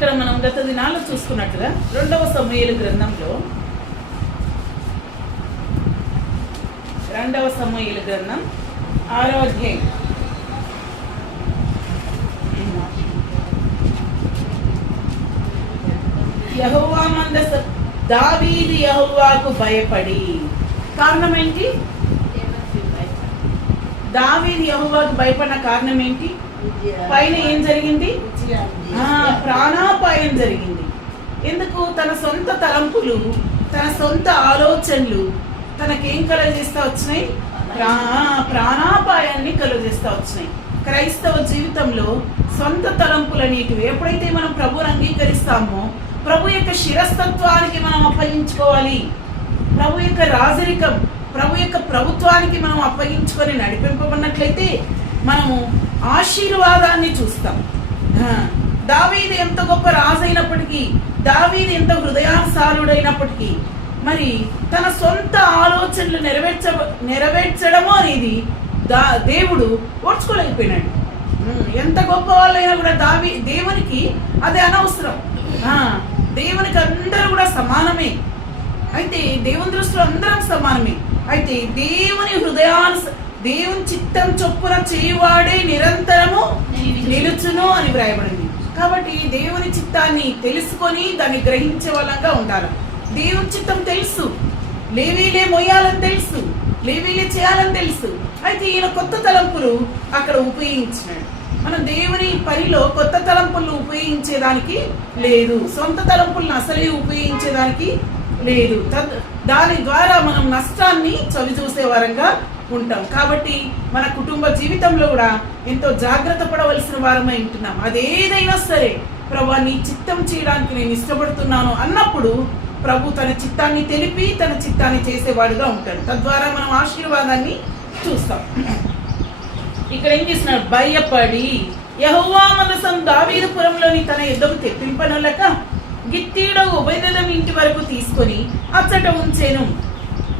ఇక్కడ మనం గత దినాల్లో చూసుకున్నట్టుగా 2వ సమూయేలు గ్రంథంలో 2వ సమూయేలు గ్రంథం 6వ అధ్యాయం యెహోవా మందసం దావీదు యెహోవాకు భయపడి. కారణం ఏంటి? దావీదు యెహోవాకు భయపడిన కారణం ఏంటి? పైన ఏం జరిగింది? ప్రాణాపాయం జరిగింది. ఎందుకు? తన సొంత తలంపులు, తన సొంత ఆలోచనలు తనకేం కలుగజేస్తా వచ్చినాయి? ప్రాణాపాయాన్ని కలుగజేస్తా వచ్చినాయి. క్రైస్తవ జీవితంలో సొంత తలంపులు అనేటివి ఎప్పుడైతే మనం ప్రభువుని అంగీకరిస్తామో, ప్రభు యొక్క శిరస్తత్వానికి మనం అప్పగించుకోవాలి, ప్రభు యొక్క రాజరికం, ప్రభు యొక్క ప్రభుత్వానికి మనం అప్పగించుకొని నడిపింపబడినట్లయితే మనము ఆశీర్వాదాన్ని చూస్తాం. దావీదు ఎంత గొప్ప రాజు అయినప్పటికీ, దావీదు ఎంత హృదయానుసారుడైనప్పటికీ, మరి తన సొంత ఆలోచనలు నెరవేర్చడము అనేది దేవుడు ఓర్చుకోలేకపోయినాడు. ఎంత గొప్ప వాళ్ళైనా కూడా దేవునికి అది అనవసరం. దేవునికి అందరూ కూడా సమానమే. అయితే దేవుని దృష్టిలో అందరం సమానమే. అయితే దేవుని చిత్తం చొప్పున చేయువాడే నిరంతరము నిలుచును అని వ్రాయబడింది. కాబట్టి దేవుని చిత్తాన్ని తెలుసుకొని దాన్ని గ్రహించే వాళ్ళంగా ఉండాలి. దేవుని చిత్తం తెలుసు, లేవీలే మొయ్యాలని తెలుసు, లేవీలే చేయాలని తెలుసు. అయితే ఈయన కొత్త తలంపులు అక్కడ ఉపయోగించినాడు. మనం దేవుని పనిలో కొత్త తలంపులను ఉపయోగించేదానికి లేదు, సొంత తలంపులను అసలే ఉపయోగించేదానికి లేదు. దాని ద్వారా మనం నష్టాన్ని చవి చూసే వారంగా ఉంటాం. కాబట్టి మన కుటుంబ జీవితంలో కూడా ఎంతో జాగ్రత్త పడవలసిన వారమై ఉంటున్నాం. అదేదైనా సరే, ప్రభు నీ చిత్తం చేయడానికి నేను ఇష్టపడుతున్నాను అన్నప్పుడు ప్రభు తన చిత్తాన్ని తెలిపి తన చిత్తాన్ని చేసేవాడుగా ఉంటాడు. తద్వారా మనం ఆశీర్వాదాన్ని చూస్తాం. ఇక్కడ ఏం చేస్తున్నాడు? భయపడి యెహోవా మందసం దావీదుపురంలోని తన యుద్ధకు తెప్పింపనలక గిత్తీయుడగు ఒబేదెదోము ఇంటి వరకు తీసుకొని అచ్చట ఉంచెను.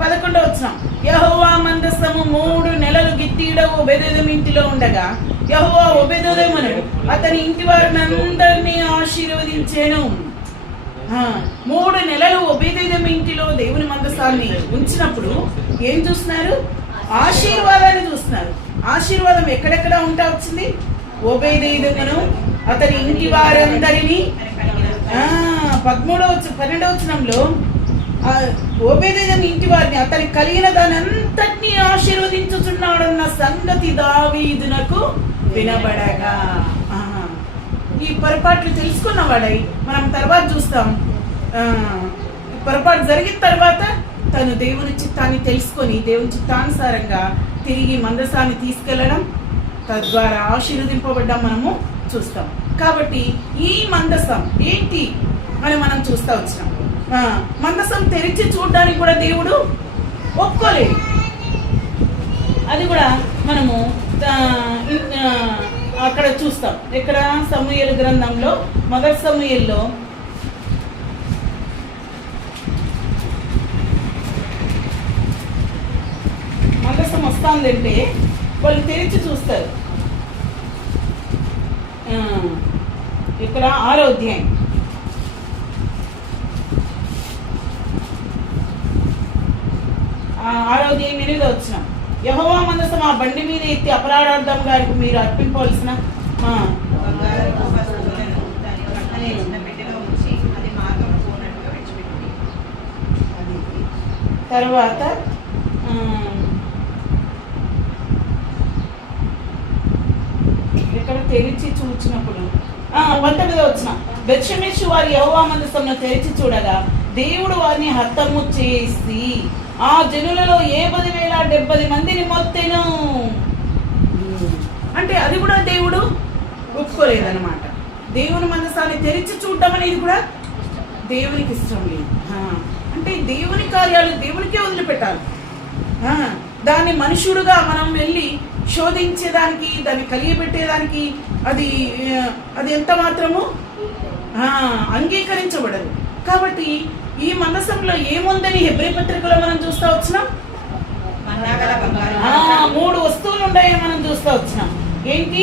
11వ వచనం, యెహోవా మందసము 3 నెలలు గిత్తీయుడగు ఒబేదెదోము ఇంటిలో ఉండగా యెహోవా ఒబేదెదోమును అతని ఇంటి వారిని అందరినీ ఆశీర్వదించెను. 3 నెలలు ఒబేదెదోము ఇంటిలో దేవుని మందసాన్ని ఉంచినప్పుడు ఏం చూస్తున్నారు? ఆశీర్వాదాన్ని చూస్తున్నారు. ఆశీర్వాదం ఎక్కడెక్కడ ఉంటా వచ్చింది? ఒబేదెదోమును అతని ఇంటి వారందరినీ. 12వ వచనంలో ఒబేదెదోము ఇంటి వారిని అతని కలిగిన దాని అంతటినీ ఆశీర్వదించుచున్నాడన్న సంగతి దావీదునకు వినబడగా. ఈ పొరపాట్లు తెలుసుకున్నవాడై మనం తర్వాత చూస్తాం. పొరపాటు జరిగిన తర్వాత తను దేవుని చిత్తాన్ని తెలుసుకొని దేవుని చిత్తానుసారంగా తిరిగి మందసాన్ని తీసుకెళ్లడం, తద్వారా ఆశీర్వదింపబడ్డం మనము చూస్తాం. కాబట్టి ఈ మందసం ఏంటి అని మనం చూస్తా వచ్చినాం. మందసం తెరిచి చూడడానికి కూడా దేవుడు ఒప్పుకోలేదు. అది కూడా మనము అక్కడ చూస్తాం. ఇక్కడ సమూయేలు గ్రంథంలో 1వ సమూయేల్లో మందసం వస్తుందంటే వాళ్ళు తెరిచి చూస్తారు. ఇక్కడ 6వ అధ్యాయం 8వ వచనం, యెహోవా మందసం ఆ బండి మీద ఎత్తి అపరాధార్థం గారికి మీరు అర్పింపవలసిన తర్వాత ఇక్కడ తెరిచి చూచినప్పుడు 19వ వచనం, బెత్షెమెషు వారి యెహోవా మందసమును తెరిచి చూడగా దేవుడు వారిని హతము చేసి ఆ జనులలో 70,070 మందిని మొత్తెను. అంటే అది కూడా దేవుడు ఒప్పుకోలేదన్నమాట. దేవుని మందసాన్ని తెరిచి చూడడం అనేది కూడా దేవునికి ఇష్టం లేదు. అంటే దేవుని కార్యాలు దేవునికే వదిలిపెట్టాలి. దాన్ని మనుషుడుగా మనం వెళ్ళి శోధించేదానికి, దాన్ని కలిగిపెట్టేదానికి అది ఎంత మాత్రము అంగీకరించబడదు. కాబట్టి ఈ మందసంలో ఏముందని హెబ్రీ పత్రికలో మనం చూస్తా వచ్చినాం. 3 వస్తువులు ఉన్నాయని మనం చూస్తా వచ్చినాం. ఏంటి?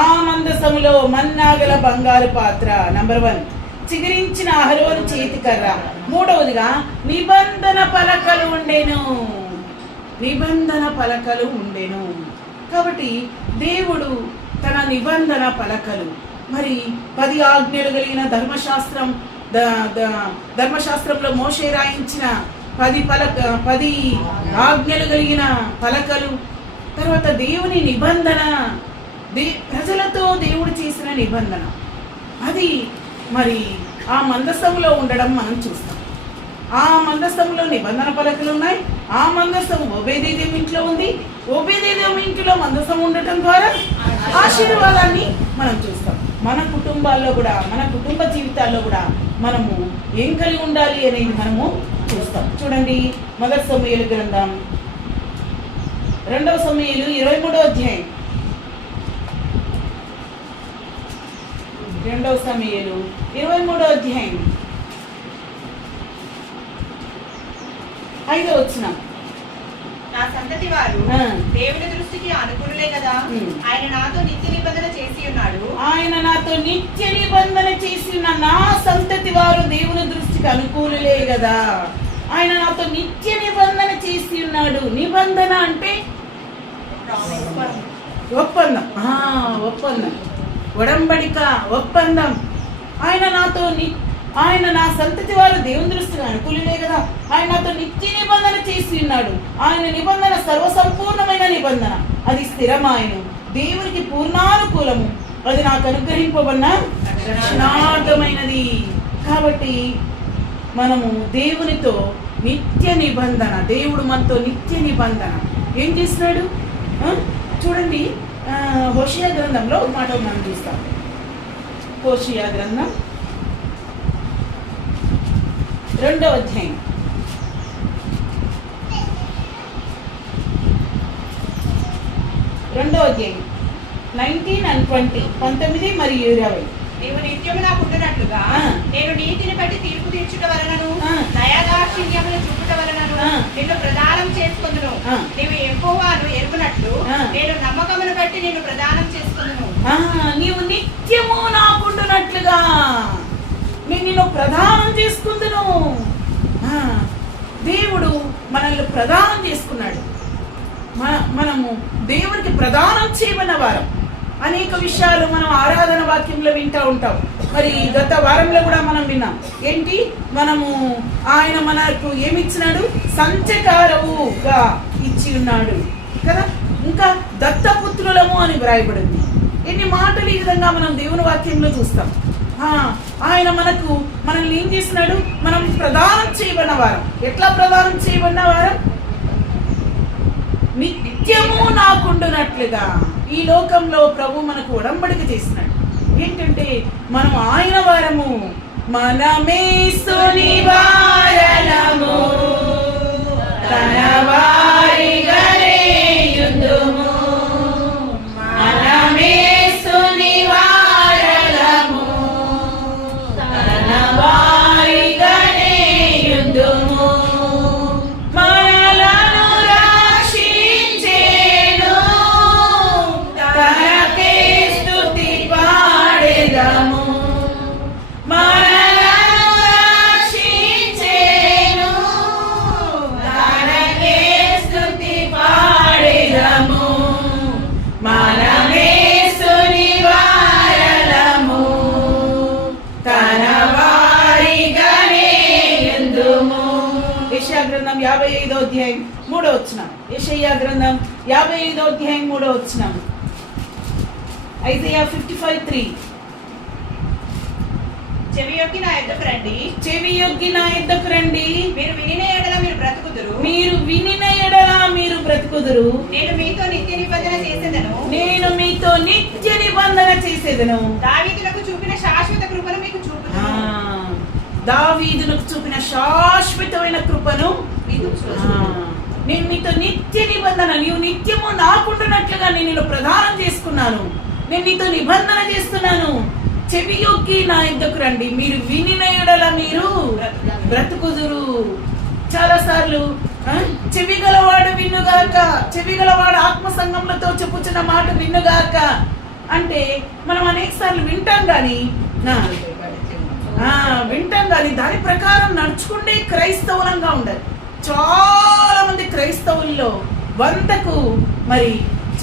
ఆ మందసములో మన్నాగల బంగారు పాత్ర. నంబర్ 1 చిగిరించిన అహరోను చేతికర్ర. మూడవదిగా నిబంధన పలకలు ఉండెను. నిబంధన పలకలు ఉండెను. కాబట్టి దేవుడు తన నిబంధన పలకలు, మరి 10 ఆజ్ఞలు కలిగిన ధర్మశాస్త్రంలో మోషే రాయించిన 10 ఆజ్ఞలు కలిగిన పలకలు, తర్వాత దేవుని నిబంధన, ప్రజలతో దేవుడు చేసిన నిబంధన, అది మరి ఆ మందసములో ఉండడం మనం చూస్తాం. ఆ మందసములో నిబంధన పలకలు ఉన్నాయి. ఆ మందసం ఓబేదేదోము ఇంట్లో ఉంది. ఓబేదేదోము ఇంట్లో మందసం ఉండటం ద్వారా ఆశీర్వాదాన్ని మనం చూస్తాం. మన కుటుంబాల్లో కూడా, మన కుటుంబ జీవితాల్లో కూడా మనము ఏం కలిగి ఉండాలి అనేది మనము చూస్తాం. చూడండి, మొదటి సమూయేలు గ్రంథం 2వ సమూయేలు 23వ అధ్యాయం. 2వ సమూయేలు 23వ అధ్యాయం 5వ వచనం. నా సంతతి వారు దేవుని దృష్టికి అనుకూలే కదా, ఆయన నాతో నిత్య నిబంధన చేసి ఉన్నాడు. ఆయన నాతో నిత్య నిబంధన చేసిన నా సంతతి వారు దేవుని దృష్టికి అనుకూలే కదా. ఆయన నాతో నిత్య నిబంధన చేసి ఉన్నాడు. నిబంధన అంటే ఒప్పందం. ఒప్పందం, ఒడంబడిక, ఒప్పందం. ఆయన నా సంతతి వారు దేవుని దృష్టికి అనుకూలే కదా. ఆయన నాతో నిత్య నిబంధన చేసి ఉన్నాడు. ఆయన నిబంధన సర్వసంపూర్ణమైన నిబంధన, అది స్థిరమాయను, దేవునికి పూర్ణానుకూలము, అది నాకు అనుగ్రహింపబడిన రక్షణార్థమైనది. కాబట్టి మనము దేవునితో నిత్య నిబంధన, దేవుడు మనతో నిత్య నిబంధన ఏం చేస్తున్నాడు చూడండి. హోషేయ గ్రంథంలో ఒక మాట మనం చూస్తాం. హోషేయ గ్రంథం 2వ అధ్యాయం 19 and 20, 19 మరియు 20. నీవు నిత్యము నాకు ఉండునట్లుగా నేను నీతిని బట్టి తీర్పు తీర్చుట వలనను దయాదాక్షిణ్యమును చూపుట వలనను నిన్ను ప్రదానం చేసుకొందును. నీవు యెహోవాను ఎరుగునట్లు నేను నమ్మకమును బట్టి నిన్ను ప్రదానం చేసుకొందును. నీవు నిత్యము నాకుండునట్లుగా నేను నిన్ను ప్రదానం చేసుకుందును. దేవుడు మనల్ని ప్రదానం చేసుకున్నాడు. మనము దేవునికి ప్రదానం చేయమన్న వారం. అనేక విషయాలు మనం ఆరాధన వాక్యంలో వింటూ ఉంటాం. మరి గత వారంలో కూడా మనం విన్నాం. ఏంటి, మనము ఆయన మనకు ఏమిచ్చినాడు? సంచకారవుగా ఇచ్చి ఉన్నాడు కదా. ఇంకా దత్తపుత్రులము అని వ్రాయబడింది. ఎన్ని మాటలు ఈ విధంగా మనం దేవుని వాక్యంలో చూస్తాం. ఆయన మనల్ని ఏం చేస్తున్నాడు? మనం ప్రదానం చేయబడిన వారం. ఎట్లా ప్రదానం చేయబడిన వారం? నిత్యము నాకుండునట్లుగా. ఈ లోకంలో ప్రభు మనకు ఒడంబడిక చేస్తున్నాడు. ఏంటంటే మనం ఆయన వారము, మనమేసుని వారలము, తన వారిగానే యుద్ధము. మనమేసుని వారలము, తన వారిగానే యుద్ధము. గ్రంథం 55వ అధ్యాయం 3వ వచనం. యెషయా గ్రంథం 55వ అధ్యాయం 3వ వచనం. ఐజయా 55:3. చెవియొగ్గి నా యొద్దకు రండి, చెవియొగ్గి నా యొద్దకు రండి. మీరు వినిన ఎడల మీరు బ్రతుకుదురు, మీరు వినిన ఎడల మీరు బ్రతుకుదురు. నేను మీతో నిత్య నిబంధన చేసేదను, నేను మీతో నిత్య నిబంధన చేసేదను. దావీదునకు చూపిన శాశ్వత కృపను మీకు చూపుదును. దావీదునకు చూపిన శాశ్వతమైన కృపను నేను నీతో నిత్య నిబంధన, నీవు నిత్యము నాకుంటున్నట్లుగా నేను నిన్ను ప్రదానం చేసుకున్నాను. నేను నీతో నిబంధన చేస్తున్నాను. చెవియొగ్గి నా యొద్దకు రండి, మీరు వినిన ఎడల మీరు బ్రతుకుదురు. చాలా సార్లు చెవిగలవాడు విన్నుగాక, చెవిగలవాడు ఆత్మ సంగములతో చెప్పుచున్న మాట విన్నుగాక. అంటే మనం అనేక సార్లు వింటాం కానీ దాని ప్రకారం నడుచుకుంటే క్రైస్తవులంగా ఉండాలి. చాలా మంది క్రైస్తవుల్లో 100కు మరి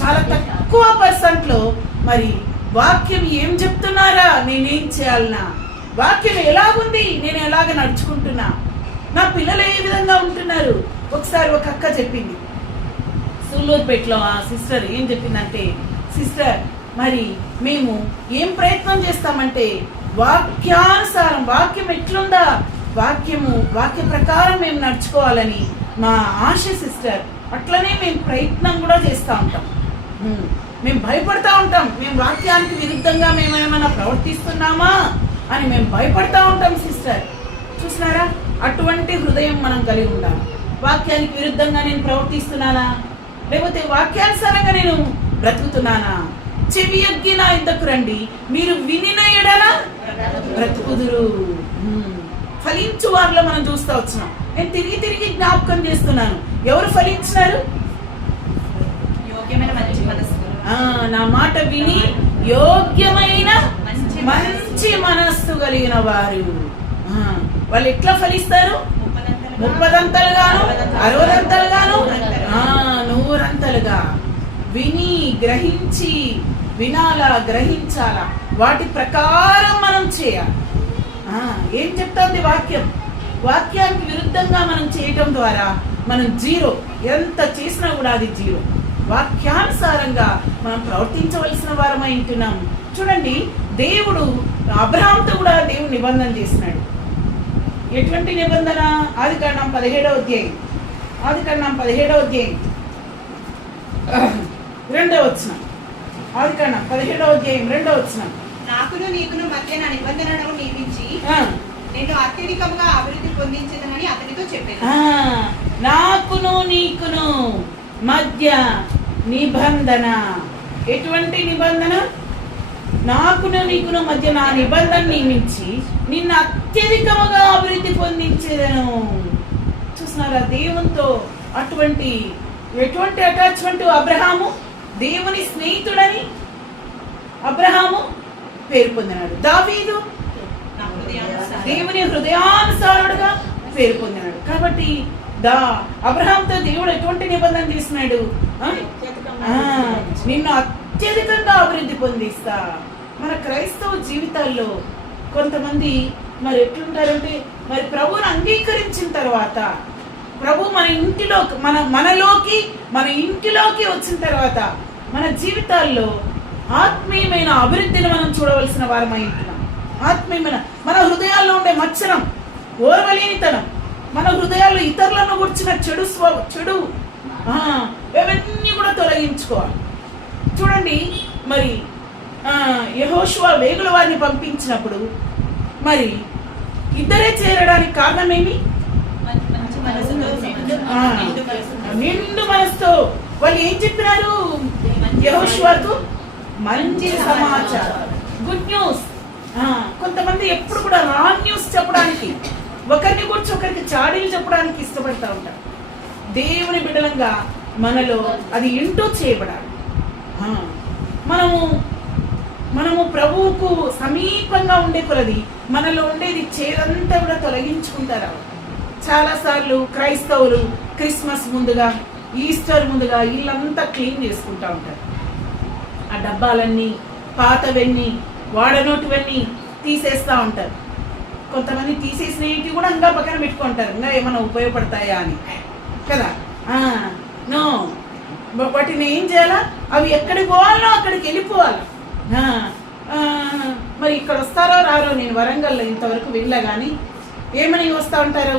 చాలా తక్కువ %లో మరి వాక్యం ఏం చెప్తున్నారా, నేనేం చేయాలనా, వాక్యం ఎలాగుంది, నేను ఎలాగ నడుచుకుంటున్నా, నా పిల్లలు ఏ విధంగా ఉంటున్నారు. ఒకసారి ఒక అక్క చెప్పింది, సూళ్ళూరుపేటలో ఆ సిస్టర్ ఏం చెప్పిందంటే, సిస్టర్ మరి మేము ఏం ప్రయత్నం చేస్తామంటే వాక్యానుసారం, వాక్యం ఎట్లుందా, వాక్య ప్రకారం మేము నడుచుకోవాలని మా ఆశ సిస్టర్. అట్లనే మేము ప్రయత్నం కూడా చేస్తూ ఉంటాం. మేము భయపడతా ఉంటాం, మేము వాక్యానికి విరుద్ధంగా మేము ఏమైనా ప్రవర్తిస్తున్నామా అని మేము భయపడతా ఉంటాం సిస్టర్. చూసినారా, అటువంటి హృదయం మనం కలిగి ఉండాలి. వాక్యానికి విరుద్ధంగా నేను ప్రవర్తిస్తున్నానా, లేకపోతే వాక్యానుసారంగా నేను బ్రతుకుతున్నానా? చెవి యొగ్గి నా యుద్ధకు రండి, మీరు వినిన ఎడల బ్రతుకుదురు. ఫలించు వారిలో మనం చూస్తూ వచ్చినాం. నేను తిరిగి జ్ఞాపకం చేస్తున్నాను, ఎవరు ఫలించినారు? నా మాట విని యోగ్యమైన మంచి మనస్సు కలిగిన వారు. వాళ్ళు ఎట్లా ఫలిస్తారు? 30 60 100 విని గ్రహించి, వినాలా, గ్రహించాలా, వాటి ప్రకారం మనం చేయాలి. ఏం చెప్తుంది వాక్యం? వాక్యానికి విరుద్ధంగా మనం చేయటం ద్వారా మనం జీరో. ఎంత చేసినా కూడా అది జీరో. వాక్యానుసారంగా మనం ప్రవర్తించవలసిన వారమై ఉంటున్నాం. చూడండి, దేవుడు అబ్రహాంతో కూడా దేవుడు నిబంధన చేసినాడు. ఎటువంటి నిబంధన? ఆదికాండం 17వ అధ్యాయం 2వ వచనం. ఆదికాండం 17వ అధ్యాయం 2వ వచనం. నాకును నీకును మధ్య నా నిబంధనను నియమించి నేను అత్యధికంగా అభివృద్ధి పొందించదనని అతనితో చెప్పాను. నాకును నీకును మధ్య నిబంధన. ఎటువంటి నిబంధన? నాకును నీకును మధ్య నా నిబంధన నియమించి నిన్ను అత్యధికముగా అభివృద్ధి పొందించేదను. చూస్తున్నారా, దేవునితో ఎటువంటి అటాచ్మెంట్? అబ్రహాము దేవుని స్నేహితుడని అబ్రహాము పేరు పొందినాడు. దావీదు దేవుని హృదయానుసారుడుగా పేరు పొందినాడు. కాబట్టి అబ్రహాంతో దేవుడు ఎటువంటి నిబంధన చేసినాడు? నిన్ను అత్యధికంగా అభివృద్ధి పొందిస్తా. మన క్రైస్తవ జీవితాల్లో కొంతమంది మరి ఎట్లుంటారంటే, మరి ప్రభువుని అంగీకరించిన తర్వాత, ప్రభు మన ఇంటిలోకి వచ్చిన తర్వాత మన జీవితాల్లో ఆత్మీయమైన అభివృద్ధిని మనం చూడవలసిన వారమై ఉంటున్నాం. ఆత్మీయమైన మన హృదయాల్లో ఉండే మత్సరం, ఓర్వలేనితనం, మన హృదయాల్లో ఇతరులను గుర్చిన చెడు ఇవన్నీ కూడా తొలగించుకోవాలి. చూడండి, మరి యెహోషువ వేగుల వారిని పంపించినప్పుడు మరి ఇద్దరే చేరడానికి కారణమేమి? నిండు మనసుతో. వాళ్ళు ఏం చెప్పినారు యెహోషువకు? మంచి సమాచారం, గుడ్ న్యూస్. కొంతమంది ఎప్పుడు కూడా రాంగ్ న్యూస్ చెప్పడానికి, ఒకరిని గురించి ఒకరికి చాడీలు చెప్పడానికి ఇష్టపడతా ఉంటారు. దేవుని బిడ్డలంగా మనలో అది ఇంటూ చేయబడాలి. మనము ప్రభువుకు సమీపంగా ఉండే కొలది మనలో ఉండేది చేదంతా కూడా తొలగించుకుంటారు. చాలాసార్లు క్రైస్తవులు క్రిస్మస్ ముందుగా, ఈస్టర్ ముందుగా ఇల్లంతా క్లీన్ చేసుకుంటూ ఉంటారు. ఆ డబ్బాలన్నీ, పాతవన్నీ, వాడనోటివన్నీ తీసేస్తూ ఉంటారు. కొంతమంది తీసేసినవి కూడా ఇంకా పక్కన పెట్టుకుంటారు, ఇంకా ఏమైనా ఉపయోగపడతాయా అని కదా. నో, వాటిని ఏం చేయాలా? అవి ఎక్కడికి పోవాలో అక్కడికి వెళ్ళిపోవాలి. మరి ఇక్కడ వస్తారో రారో, నేను వరంగల్లో ఇంతవరకు వెళ్ళా కానీ ఏమని వస్తూ ఉంటారు?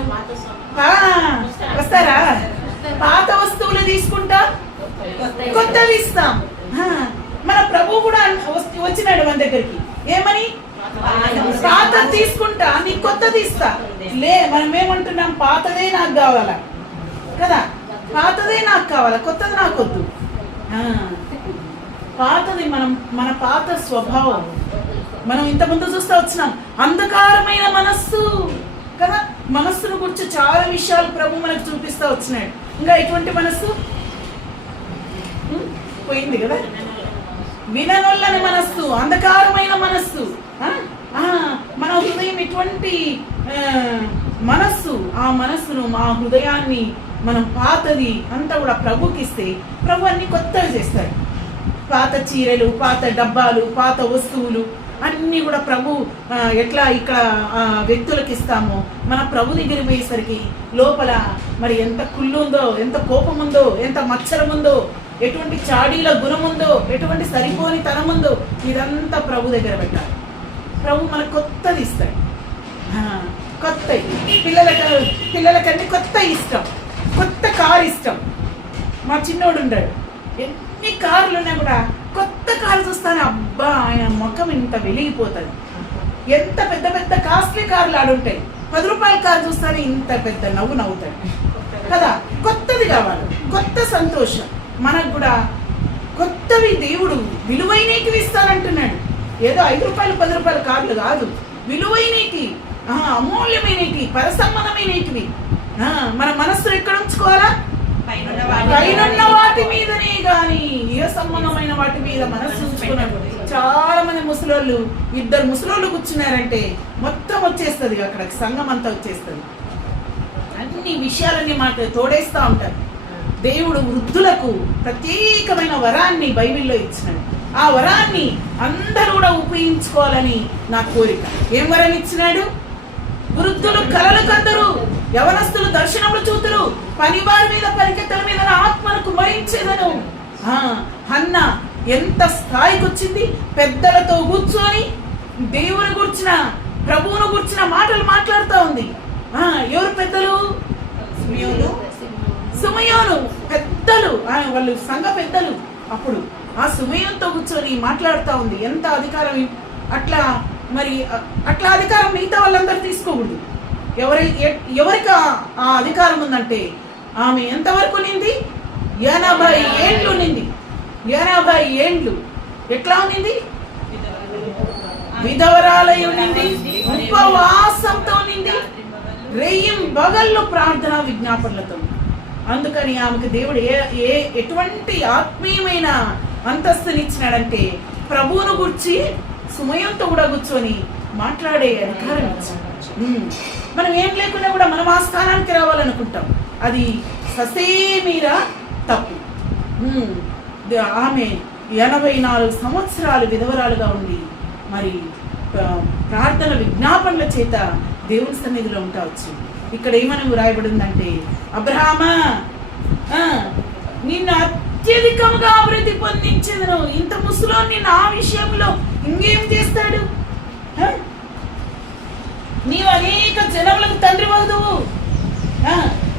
వస్తారా? పాత వస్తువులు తీసుకుంటా, కొత్తవి ఇస్తాం. మన ప్రభు కూడా వచ్చినాడు మన దగ్గరికి, ఏమని? పాత తీసుకుంటా, నీ కొత్తది ఇస్తా. మనం ఏమంటున్నాం? పాతదే నాకు కావాలా కదా, పాతదే నాకు కావాలా, కొత్తది నాకు వద్దు. పాతది మన పాత స్వభావం. మనం ఇంతకుముందు చూస్తూ వచ్చినాం, అంధకారమైన మనస్సు కదా. మనస్సును గురించి చాలా విషయాలు ప్రభు మనకు చూపిస్తూ వచ్చినాడు. ఇంకా ఎటువంటి మనస్సు పోయింది కదా. విననొల్లని మనస్సు, అంధకారమైన మనస్సు, మన హృదయం ఎటువంటి మనస్సు, ఆ మనస్సును, మా హృదయాన్ని మనం పాతది అంతా కూడా ప్రభుకి ఇస్తే ప్రభు అన్ని కొత్తవి చేస్తాడు. పాత చీరలు, పాత డబ్బాలు, పాత వస్తువులు అన్నీ కూడా ప్రభు ఎట్లా ఇక్కడ వ్యక్తులకు ఇస్తామో మన ప్రభు దగ్గర పోయేసరికి లోపల మరి ఎంత కుళ్ళు ఉందో, ఎంత కోపం ఉందో, ఎంత మచ్చరం ఉందో, ఎటువంటి చాడీల గుణం ఉందో, ఎటువంటి సరిపోని తనం ఉందో, ఇదంతా ప్రభు దగ్గర పెట్టాలి. ప్రభు మనకు కొత్తది ఇస్తాడు. కొత్త పిల్లలకన్నీ కొత్త ఇష్టం, కొత్త కారు ఇష్టం. మా చిన్నోడు ఉంటాడు, ఎన్ని కార్లు ఉన్నా కూడా కొత్త కారు చూస్తానే అబ్బా ఆయన ముఖం ఇంత వెలిగిపోతుంది. ఎంత పెద్ద పెద్ద కాస్ట్లీ కార్లు ఆడుంటాయి, 10 రూపాయల కారు చూస్తానే ఇంత పెద్ద నవ్వు నవ్వుతాడు కదా. కొత్తది కావాలి, కొత్త సంతోషం. మనకు కూడా కొత్తవి దేవుడు విలువైనవి ఇస్తానంటున్నాడు. ఏదో 5 రూపాయలు 10 రూపాయల కార్లు కాదు, విలువైనవి, అమూల్యమైనవి, పరసమ్మనమైనవి. మన మనస్సు ఎక్కడ ఉంచుకోవాలా? పైనున్న వాటి మీదనే గాని ఏ సంబంధమైన వాటి మీద మనస్సు ఉంచుకున్నాడు. చాలా మంది ముసలోళ్ళు, 2 ముసలోళ్ళు కూర్చున్నారంటే మొత్తం వచ్చేస్తుంది, అక్కడ సంఘం అంతా వచ్చేస్తుంది. అన్ని విషయాలన్నీ మాట తోడేస్తూ ఉంటారు. దేవుడు వృద్ధులకు ప్రత్యేకమైన వరాన్ని బైబిల్లో ఇచ్చినాడు. ఆ వరాన్ని అందరూ కూడా ఉపయోగించుకోవాలని నా కోరిక. ఏం వరం ఇచ్చినాడు? వృద్ధులు కలలు కందరు, యవనస్తులు దర్శనములు చూతురు, పనివారి మీద పరికెత్తల మీద ఆత్మను మరించేదను. హన్న ఎంత స్థాయికి వచ్చింది? పెద్దలతో కూర్చొని దేవుని గుర్చిన, ప్రభువును గుర్చిన మాటలు మాట్లాడుతూ ఉంది. ఎవరు పెద్దలు? సుమయోను పెద్దలు, వాళ్ళు సంఘ పెద్దలు. అప్పుడు ఆ సుమయోనుతో కూర్చొని మాట్లాడుతూ ఉంది. ఎంత అధికారం! అట్లా మరి అట్లా అధికారం మిగతా వాళ్ళందరూ తీసుకోకూడదు. ఎవరికి ఆ అధికారం ఉందంటే ఆమె ఎంతవరకు నింది? 80 ఏండ్లు నింది. 80 ఏండ్లు ఎట్లా ఉన్నింది? విధవరాలై ఉన్నింది, ఉపవాసంతో నింది, రెయ్యం బగళ్ళు ప్రార్థన విజ్ఞాపనలతో. అందుకని ఆమెకు దేవుడు ఎటువంటి ఆత్మీయమైన అంతస్తునిచ్చినాడంటే ప్రభువును గుర్చి సుమయంతో కూడా కూర్చొని మాట్లాడే అధికారం ఇచ్చాడు. మనం ఏం లేకుండా కూడా మనం ఆ స్థానానికి రావాలనుకుంటాం, అది ససేమీరా తప్పు. ఆమె 84 సంవత్సరాలు విధవరాలుగా ఉండి మరి ప్రార్థన విజ్ఞాపనల చేత దేవుని సన్నిధిలో ఉంటా వచ్చింది. ఇక్కడ ఏమని వ్రాయబడి ఉందంటే, అబ్రహామా నిన్ను అత్యధికంగా అభివృద్ధి పొందించేదను. ఇంత ముసలో నిన్ను ఆ విషయంలో ఇంకేం చేస్తాడు? నీవు అనేక జనములకు తండ్రి వదువు.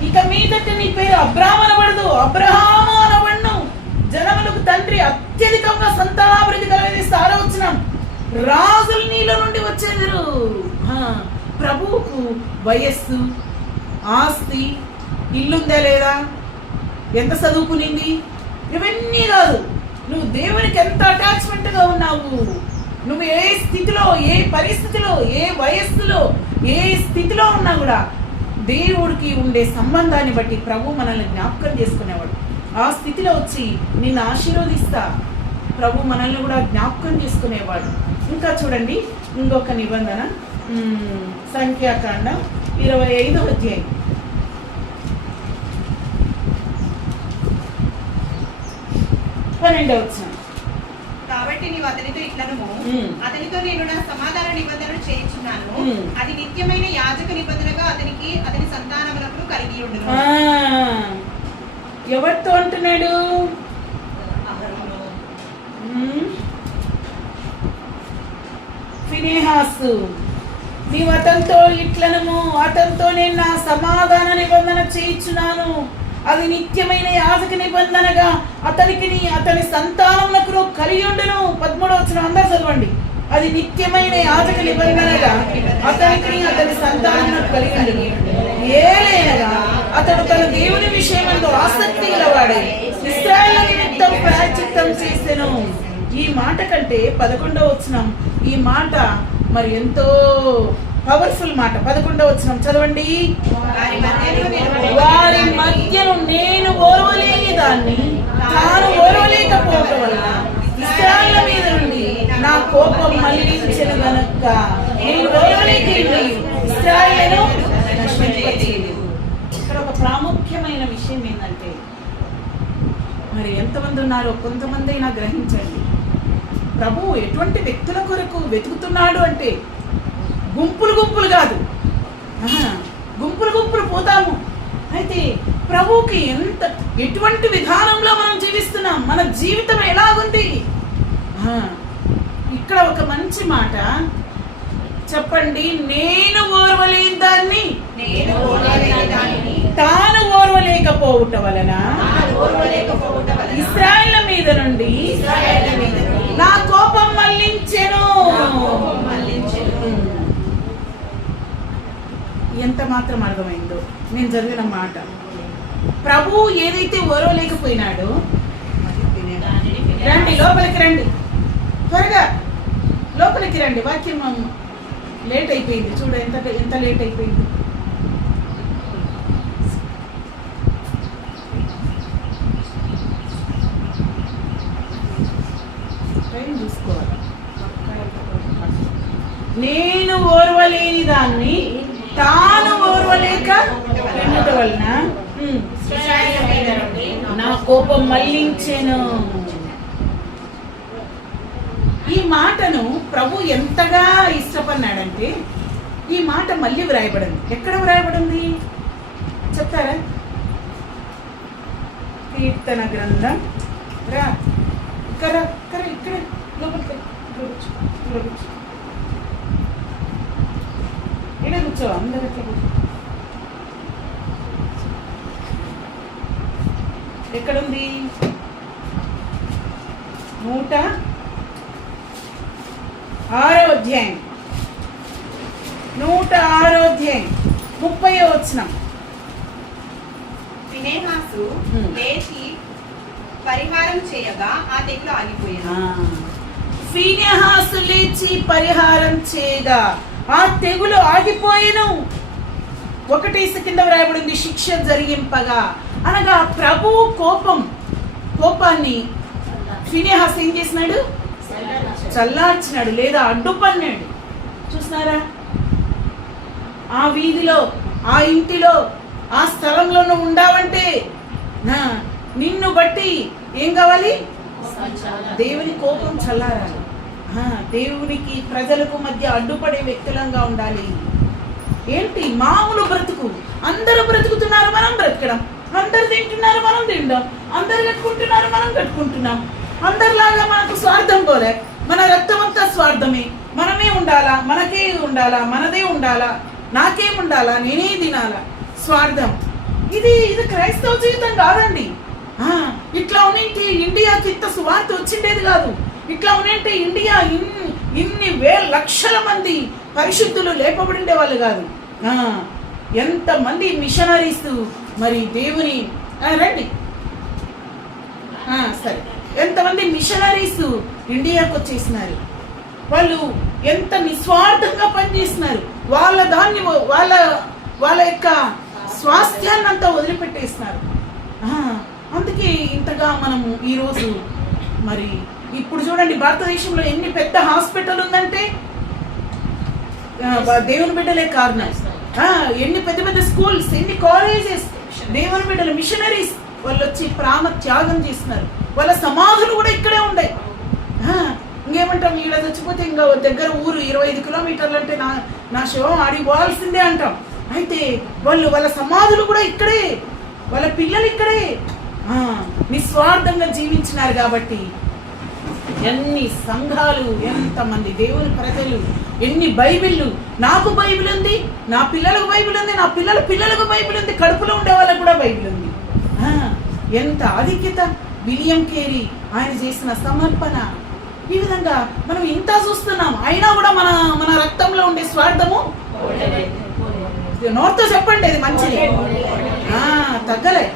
ఇక మీదట నీ పేరు అబ్రాహాము అనబడదు, అబ్రహాము అనబడును. జనములకు తండ్రి, అత్యధికంగా సంతానాభివృద్ధి కలిగిస్తే 6వ వచనం, రాజులు నీలో నుండి వచ్చేదరు. ప్రభువుకు వయస్సు, ఆస్తి, ఇల్లుందా లేదా, ఎంత చదువుకునింది, ఇవన్నీ కాదు. నువ్వు దేవునికి ఎంత అటాచ్మెంట్గా ఉన్నావు, నువ్వు ఏ స్థితిలో, ఏ పరిస్థితిలో, ఏ వయస్సులో, ఏ స్థితిలో ఉన్నా కూడా దేవుడికి ఉండే సంబంధాన్ని బట్టి ప్రభు మనల్ని జ్ఞాపకం చేసుకునేవాడు. ఆ స్థితిలో వచ్చి నిన్ను ఆశీర్వదిస్తా ప్రభు మనల్ని కూడా జ్ఞాపకం చేసుకునేవాడు. ఇంకా చూడండి ఇంకొక నిబంధన, సంఖ్యాకాండం 25వ అధ్యాయం 12వ వచనం. కాబట్టి నీవు అతనితో ఇట్లనము, అతనితో నేను నా సమాధాన నిబంధనలు చేయించున్నాను, అది నిత్యమైన యాజక నిబంధనగా అతనికి అతని సంతానములకు కలిగి ఉండును. ఎవరితో అంటున్నాడు? ఫినెహాసు. నీవు అతనితో ఇట్లనము, అతనితో నేను నా సమాధాన నిబంధన చేయించున్నాను, అది నిత్యమైన యాజక నిబంధనగా అతనికి అతని సంతానములకు కలిగి ఉండును. 13వ వచనం అందరూ చదవండి. అది నిత్యమైన యాజక నిబంధనగా అతనికి అతని సంతానములకు కలిగి ఉండును. ఏలైనగా అతడు తన దేవుని విషయమందు ఆసక్తి గలవాడై ఇశ్రాయేలు నిమిత్తం ప్రాయశ్చిత్తం చేసెను. ఈ మాట కంటే 11వ వచనం, ఈ మాట మరి ఎంతో పవర్ఫుల్ మాట. 11వ వచనం చదవండి. వారి మధ్యను నేను ఓర్వలేని దాన్ని తాను ఓర్వలేకపోవటం వలన ఇశ్రాయేలు కోపం మళ్లించెను గనుక నేను ఓర్వలేక ఇశ్రాయేలును నశింపచేయలేదు. ఇక్కడ ఒక ప్రాముఖ్యమైన విషయం ఏంటంటే, మరి ఎంతమంది ఉన్నారో కొంతమంది అయినా గ్రహించండి. ప్రభు ఎటువంటి వ్యక్తుల కొరకు వెతుకుతున్నాడు అంటే గుంపులు గుంపులు కాదు, గుంపులు గుంపులు పోతాము. అయితే ప్రభువుకి ఎటువంటి విధానంలో మనం జీవిస్తున్నాం, మన జీవితం ఎలాగుంది. ఇక్కడ ఒక మంచి మాట చెప్పండి. నేను ఓర్వలేని దాన్ని తాను ఓర్వలేకపోవుట వలన ఇశ్రాయేలు మీద నుండి నా కోపం మళ్లించెను. ఎంత మాత్రం అర్థమైందో నేను చదివిన మాట. ప్రభు ఏదైతే ఓర్వలేకపోయినాడో, రండి లోపలికి రండి, త్వరగా లోపలికి రండి. వాక్యం లేట్ అయిపోయింది, చూడ ఎంత లేట్ అయిపోయింది. టైం చూసుకోవాలి. నేను ఓర్వలేని దాన్ని తాను ఓర్వలేక ఉండటం వలన నా కోపం మళ్లించెను. ఈ మాటను ప్రభు ఎంతగా ఇష్టపడినాడంటే ఈ మాట మళ్ళీ వ్రాయబడింది. ఎక్కడ వ్రాయబడింది చెప్తారా? కీర్తన గ్రంథం రా ఇక్కడ లోపలికి ఇక్కడ కూర్చో, అందరూ ఎక్కడుంది? 106వ అధ్యాయం 106వ అధ్యాయం 30వ వచనం. ఫీనెహాసు లేచి పరిహారం చేయగా ఆ తెగులు ఆగిపోయింది. ఫీనెహాసు లేచి పరిహారం చేయగా ఆ తెగులు ఆగిపోయేను. 1 కింద వ్రాయబడింది శిక్ష జరిగింపగా, అనగా ప్రభు కోపాన్ని ఫీనెహాసు ఏం చేసినాడు? చల్లార్చినాడు లేదా అడ్డుపన్నాడు. చూస్తున్నారా? ఆ వీధిలో, ఆ ఇంటిలో, ఆ స్థలంలో నువ్వు ఉండావంటే నిన్ను బట్టి ఏం కావాలి? దేవుని కోపం చల్లారాలి. దేవునికి ప్రజలకు మధ్య అడ్డుపడే వ్యక్తులంగా ఉండాలి. ఏంటి మామూలు బ్రతుకు? అందరూ బ్రతుకుతున్నారు, మనం బ్రతకడం. అందరు తింటున్నారు, మనం తినడం. అందరు కట్టుకుంటున్నారు, మనం కట్టుకుంటున్నాం. అందరిలాగా మనకు స్వార్థం పోలే. మన రక్తం అంతా స్వార్థమే. మనమే ఉండాలా, మనకే ఉండాలా, మనదే ఉండాలా, నాకేముండాలా, నేనే తినాలా, స్వార్థం. ఇది క్రైస్తవ జీవితం కాదండి. ఇట్లా ఉన్నింటి ఇండియాకి ఇంత సువార్త వచ్చిండేది కాదు. ఇట్లా ఉన్నింటి ఇండియా ఇన్ని లక్షల మంది పరిశుద్ధులు లేపబడిండే వాళ్ళు కాదు. ఎంతమంది మిషనరీస్ మరి దేవుని రండి సరే ఎంతమంది మిషనరీస్ ఇండియాకు వచ్చేసినారు. వాళ్ళు ఎంత నిస్వార్థంగా పనిచేస్తున్నారు. వాళ్ళ యొక్క స్వాస్థ్యాన్ని అంతా వదిలిపెట్టేస్తున్నారు. అందుకే ఇంతగా మనము ఈరోజు మరి ఇప్పుడు చూడండి, భారతదేశంలో ఎన్ని పెద్ద హాస్పిటల్ ఉందంటే దేవుని బిడ్డలే కారణం. ఎన్ని పెద్ద పెద్ద స్కూల్స్, ఎన్ని కాలేజెస్, దేవుని బిడ్డలు మిషనరీస్ వాళ్ళు వచ్చి ప్రాణ త్యాగం చేస్తున్నారు. వాళ్ళ సమాధులు కూడా ఇక్కడే ఉన్నాయి. ఇంకేమంటాం, ఈడ చచ్చిపోతే ఇంకా దగ్గర ఊరు 25 కిలోమీటర్లు అంటే నా శవం ఆడిపోవాల్సిందే అంటాం. అయితే వాళ్ళ సమాధులు కూడా ఇక్కడే, వాళ్ళ పిల్లలు ఇక్కడే నిస్వార్థంగా జీవించినారు. కాబట్టి ఎన్ని సంఘాలు, ఎంతమంది దేవుని ప్రజలు, ఎన్ని బైబిళ్ళు. నాకు బైబిల్ ఉంది, నా పిల్లలకు బైబిల్ ఉంది, నా పిల్లలకు బైబిల్ ఉంది, కడుపులో ఉండే వాళ్ళకు కూడా బైబిల్ ఉంది. ఎంత ఆధిక్యత! విలియం కేరీ ఆయన చేసిన సమర్పణ. ఈ విధంగా మనం ఇంత చూస్తున్నాం. అయినా కూడా మన రక్తంలో ఉండే స్వార్థము నోటితో చెప్పండి, అది మంచిది తగ్గలే.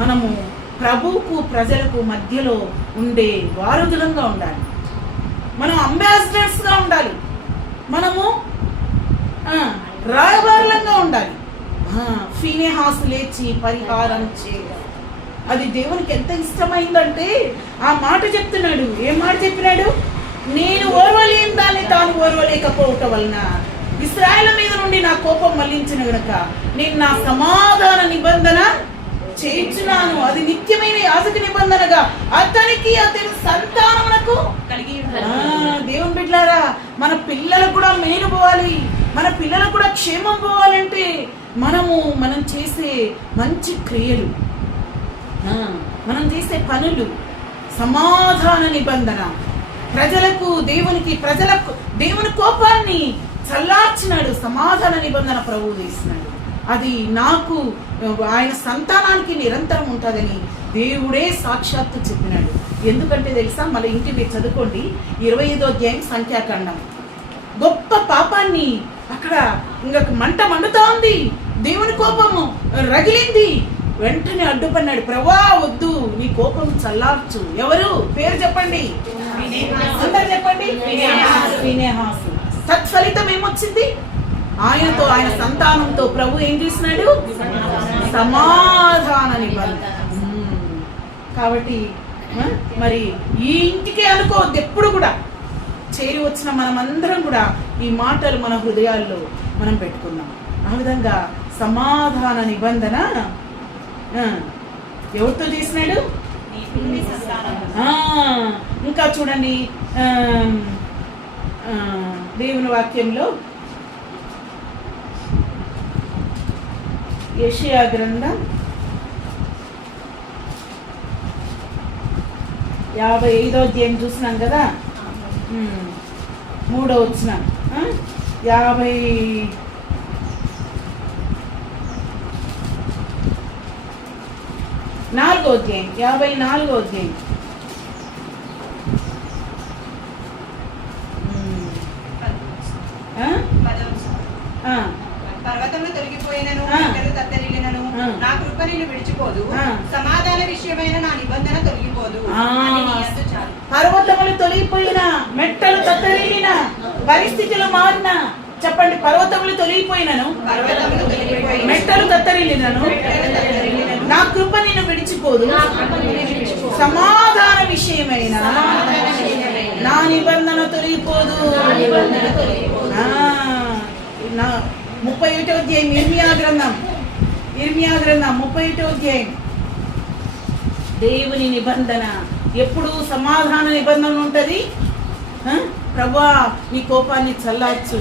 మనము ప్రభువుకు ప్రజలకు మధ్యలో ఉండే వారధులంగా ఉండాలి. మనం అంబాసిడర్స్ గా ఉండాలి. మనము రాయబారులంగా ఉండాలి. ఫీనెహాసు లేచి పరిహారం చేయగా అది దేవునికి ఎంత ఇష్టమైందంటే ఆ మాట చెప్తున్నాడు. ఏం మాట చెప్పినాడు? నేను ఓర్వలేని దాన్ని తాను ఓర్వలేకపోవటం వలన ఇశ్రాయేలు మీద నుండి నా కోపం మళ్లించిన గనుక నేను నా సమాధాన నిబంధన చేయించున్నాను. అది నిత్యమైన యాజక నిబంధనగా అతనికి అతని సంతానమునకు కలిగి దేవుని బిడ్డలారా, మన పిల్లలకు కూడా మేలు పోవాలి, మన పిల్లలకు కూడా క్షేమం పోవాలంటే మనం చేసే మంచి క్రియలు, మనం చేసే పనులు, సమాధాన నిబంధన, ప్రజలకు దేవుని కోపాన్ని చల్లార్చినాడు. సమాధాన నిబంధన ప్రభువు చేసినాడు. అది నాకు ఆయన సంతానానికి నిరంతరం ఉంటుందని దేవుడే సాక్షాత్తు చెప్పినాడు. ఎందుకంటే తెలుసా, మళ్ళీ ఇంటి మీరు చదువుకోండి, 25వ అధ్యాయం సంఖ్యాకాండం. గొప్ప పాపాన్ని అక్కడ ఇంకొక మంట మండుతా ఉంది, దేవుని కోపము రగిలింది. వెంటనే అడ్డుపన్నాడు, ప్రభా వద్దు, నీ కోపం చల్లార్చు. ఎవరు పేరు చెప్పండి, అందరు చెప్పండి. ఫీనెహాసు. తత్ఫలితం ఏమొచ్చింది? ఆయనతో, ఆయన సంతానంతో ప్రభు ఏం చేసినాడు? సమాధాన నిబంధన. కాబట్టి మరి ఈ ఇంటికే అనుకోవద్దు, ఎప్పుడు కూడా చేరి వచ్చిన మనమందరం కూడా ఈ మాటలు మన హృదయాల్లో మనం పెట్టుకున్నాం. ఆ విధంగా సమాధాన నిబంధన ఎవరితో చేసినాడు? ఇంకా చూడండి, దేవుని వాక్యంలో యెషయా గ్రంథం 55వ అధ్యాయం చూసినాం కదా, 3వ వచనం, 54వ అధ్యాయం, 54వ అధ్యాయం. పర్వతంలో తొలగిపోయినను, తత్తరిల్లినను, నా కృప నిన్ను విడిచిపోదు, సమాధాన విషయమైన నా నిబంధన తొలగిపోదు. పర్వతములు తొలగిపోయిన, మెట్టలు తత్తరిల్లిన, పరిస్థితులు మారిన, చెప్పండి, పర్వతములు తొలగిపోయినను, మెట్టలు తత్తరిల్లినను, నా కృప నిన్ను విడిచిపోదు, సమాధాన విషయమైన నా నిబంధన తొలగిపోదు. 31వ అధ్యాయం ఇర్మియా గ్రంథం 31వ అధ్యాయం. దేవుని నిబంధన ఎప్పుడు సమాధాన నిబంధన ఉంటది. ప్రభా నీ కోపాన్ని చల్లార్చు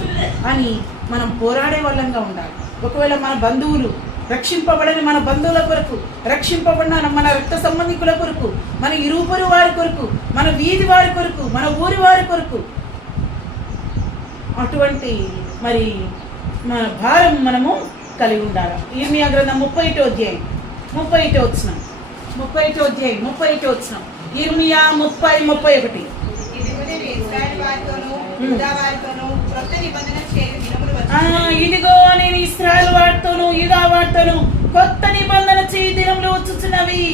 అని మనం పోరాడే వాళ్ళంగా ఉండాలి. ఒకవేళ మన బంధువులు రక్షింపబడని మన బంధువుల కొరకు, రక్షింపబడిన మన రక్త సంబంధికుల కొరకు, మన ఇరుపరు వారి కొరకు, మన వీధి వారి కొరకు, మన ఊరి వారి కొరకు, అటువంటి మరి మన భారం మనము కలిగి ఉండాలి. ఇర్మియా గ్రంథం 31వ అధ్యాయం 31వ వచనం. ఇర్మియా 30:31. ఇదిగో నేను ఇశ్రాయేలు వారితోను యూదా వారితోను కొత్త నిబంధన చేయి దినములు వచ్చుచున్నవి.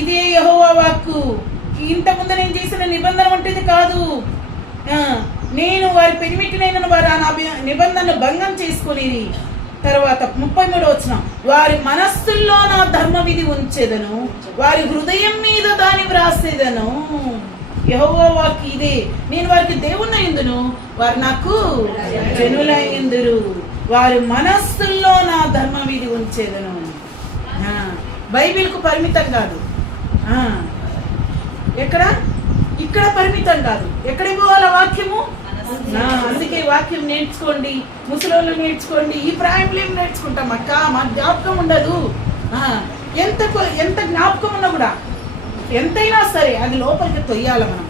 ఇదే యెహోవా వాక్కు. ఇంత ముందు నేను చేసిన నిబంధన వంటిది కాదు. నేను వారి పెనిమిటినైన వారు ఆ నిబంధనను భంగం చేసుకుని, తర్వాత 33వ వచనం, వారి మనస్సుల్లో నా ధర్మ విధి ఉంచెదను, వారి హృదయం మీద దాని వ్రాసేదను. యెహోవా వాక్కు ఇదే, నేను వారికి దేవుణ్ణయుందును, వారు నాకు జనులయ్యుందురు, వారి మనస్సుల్లో నా ధర్మ విధి ఉంచెదను. బైబిల్కు పరిమితం కాదు, ఇక్కడ పరిమితం కాదు. ఎక్కడికి పోవాల వాక్యము? అందుకే వాక్యం నేర్చుకోండి, ముసలోళ్ళు నేర్చుకోండి. ఈ ప్రాయంలో ఏం నేర్చుకుంటాం అక్క, మా జ్ఞాపకం ఉండదు. ఎంత జ్ఞాపకం ఉన్నా కూడా, ఎంతైనా సరే అది లోపలికి తొయ్యాల. మనం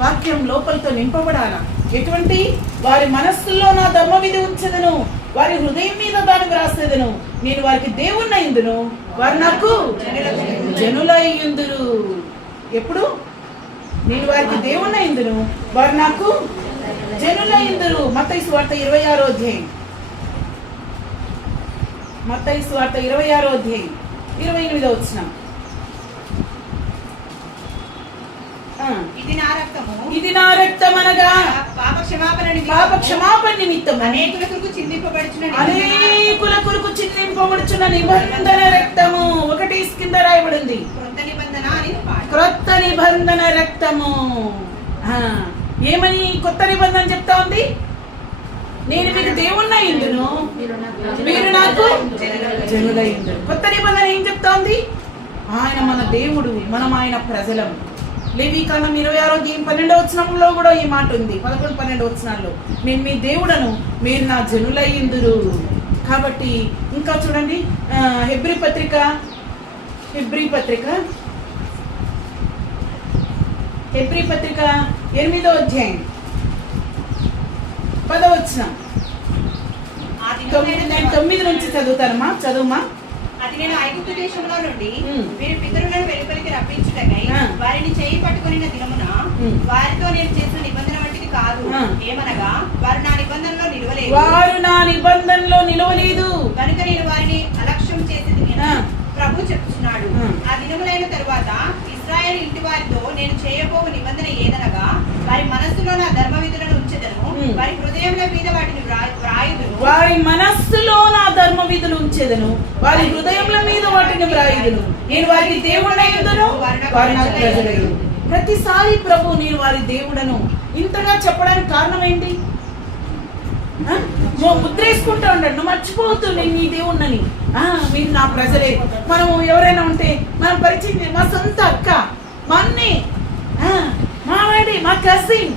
వాక్యం లోపలితో నింపబడాల. ఎటువంటి? వారి మనస్సుల్లో నా ధర్మ విధి ఉంచెదను, వారి హృదయం మీద దాన్ని వ్రాసేదను, నేను వారికి దేవుణ్ణయుందును, వారు నాకు జనులయ్యుందురు. ఎప్పుడు? నేను వారికి దేవుణ్ణయుందును, వారు నాకు జనులయ్యుందురు. మత్తయి సువార్త 26వ అధ్యాయం. 26వ అధ్యాయం 28వ వచనం. ఇది నా రక్తం అనగా పాప క్షమాపణ నిమిత్తం అనేకుల కొరకు చిందింపబడుచున్న నిబంధన రక్తము. 1 కింద రాయబడింది, క్రొత్త నిబంధన రక్తము. ఏమని కొత్త నిబంధన చెప్తా ఉంది? నేను మీకు దేవుణ్ణి ఇందును, మీరు నాకు జనులై ఇందును. కొత్త నిబంధన ఏం చెప్తా ఉంది? ఆయన మన దేవుడు, మనం ఆయన ప్రజలం. లేవీకాండం 26:12 వచనంలో కూడా ఈ మాట ఉంది. 11-12 వచనాల్లో నేను మీ దేవుడను, మీరు నా జనులై ఇందురు. కాబట్టి ఇంకా చూడండి, హెబ్రీ పత్రిక 8వ అధ్యాయం 10వ వచనం. 9 నుంచి చదువుతారమ్మా, చదువుమా. అది నేను ఐగుప్తు దేశంలో నుండి మీరు పితరులను వెలుపలికి రప్పించుటకై వారిని చేయి పట్టుకొనిన దినమున వారితో నేను చేసిన నిబంధన వంటిది కాదు. ఏమనగా వారు నా నిబంధనలో నిలవలేదు, కనుక నేను వారిని అలక్ష్యం చేసేది ప్రభు చెప్తున్నాడు. ఆ దినములైన తరువాత ఇశ్రాయేలు ఇంటి వారితో నేను చేయబోవు నిబంధన ఏదనగా, వారి మనస్సులో నా ధర్మ విధులను ఉంచెదను, వారి హృదయముల మీద వాటిని వ్రాయుదును. వారి మనస్సులో నా ధర్మ విధులు ఉంచెదను, వారి హృదయముల మీద వాటిని వ్రాయుదును. నేను వారికి దేవుడనై ఉందును, వారు నాకు ప్రజలయ్యును. ప్రతిసారి ప్రభు నేను వారి దేవుడను ఇంతగా చెప్పడానికి కారణం ఏంటి? ముద్రేసుకుంటా ఉన్నాడు, నువ్వు మర్చిపోవద్దు నేను నీ దేవుణ్ణని, మీరు నా ప్రజలే. మనం ఎవరైనా ఉంటే మనం పరిచయం, మా సొంత అక్క, మా అన్నే, మా వాడి, మా కజిన్,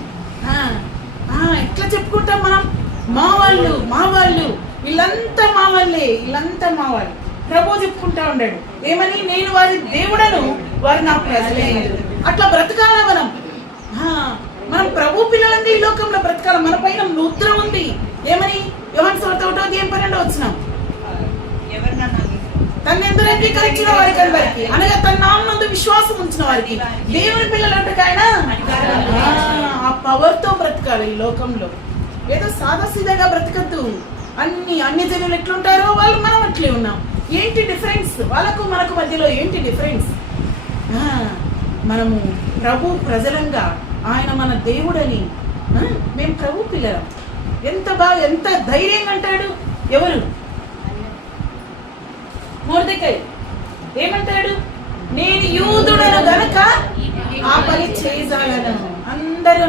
ఎట్లా చెప్పుకుంటాం మనం? మా వాళ్ళు వీళ్ళంతా మా వాళ్ళు. ప్రభు చెప్పుకుంటా ఉన్నాడు ఏమని? నేను వారి దేవుడను, వారు నా ప్రజలే. అట్లా బ్రతకాల మనం ప్రభు పిల్లలంగా ఈ లోకంలో బ్రతకాల. మన పైన ముద్ర ఉంది. ఏమని? యోహాను సువార్త 1:12 వచనం, తన్నెందరూ అంగీకరించిన వారికి అందరికీ, అనగా తన నామమునందు విశ్వాసం ఉంచిన వారికి దేవుని పిల్లలు అంటే ఆయన ఆ పవర్ తో బ్రతకాలి ఈ లోకంలో. ఏదో సాదాసీదాగా బ్రతకద్దు. అన్ని జనులు ఎట్లుంటారో వాళ్ళు మనం అట్లే ఉన్నాం. ఏంటి డిఫరెన్స్? వాళ్ళకు మనకు మధ్యలో ఏంటి డిఫరెన్స్? మనము ప్రభు ప్రజలంగా, ఆయన మన దేవుడని, మేము ప్రభు పిల్లలం. ఎంత ధైర్యంగా అంటాడు. ఎవరు? మొర్దెకై ఏమంటాడు? నేను యూదుడను గనక ఆ పని చేయజాలను. అందరూ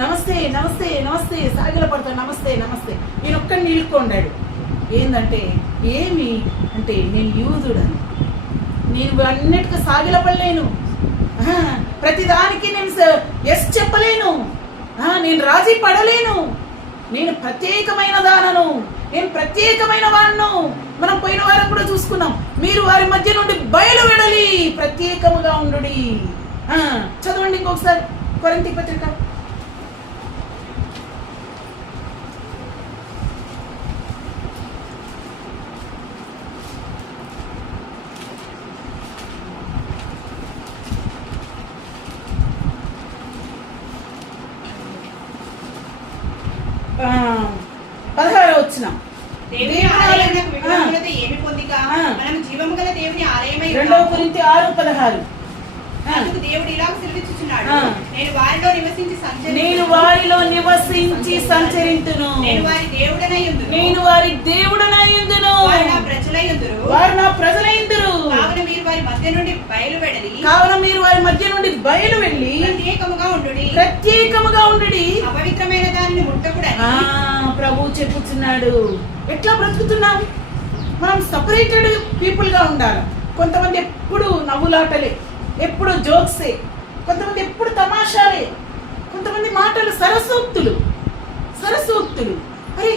నమస్తే నమస్తే నమస్తే సాగిల పడతాడు, నమస్తే నమస్తే. నేను ఒక్కడిని నిలుకొండాడు. ఏందంటే ఏమి అంటే, నేను యూదుడను, నేను అన్నిటికీ సాగిల పడలేను, ప్రతిదానికి నేను ఎస్ చెప్పలేను, నేను రాజీ పడలేను, నేను ప్రత్యేకమైన దానను, నేను ప్రత్యేకమైన వాడును. మనం పోయిన వారం కూడా చూసుకున్నాం. మీరు వారి మధ్య నుండి బయలువెడలి ప్రత్యేకముగా ఉండుడి. చదవండి ఇంకొకసారి కొరింథీ పత్రిక. దేవుని ఆలయమునకు విగ్రహములతో ఏమి పొందిక? మనం జీవము గల దేవుని ఆలయమై 2 కొరింథీ 6:16. అందుకు దేవుడు ఇలా సెలవిచ్చుచున్నాడు, నేను వారిలో నివసించి సంచరింతును, నేను వారి దేవుడనై ఉందును, వారు నా ప్రజలై ఉందురు. కావున మీరు వారి మధ్య నుండి బయలువెళ్ళి ప్రత్యేకముగా ఉండుడి, అపవిత్రమైన దానిని ముట్టకూడని ప్రభు చెప్పుచున్నాడు. ఎట్లా బ్రతుకుతున్నాం మనం? సపరేటెడ్ పీపుల్ గా ఉండాలి. కొంతమంది ఎప్పుడు నవ్వులాటలే, ఎప్పుడు జోక్సే, కొంతమంది ఎప్పుడు తమాషాలే, కొంతమంది మాటలు సరసూక్తులు. అరే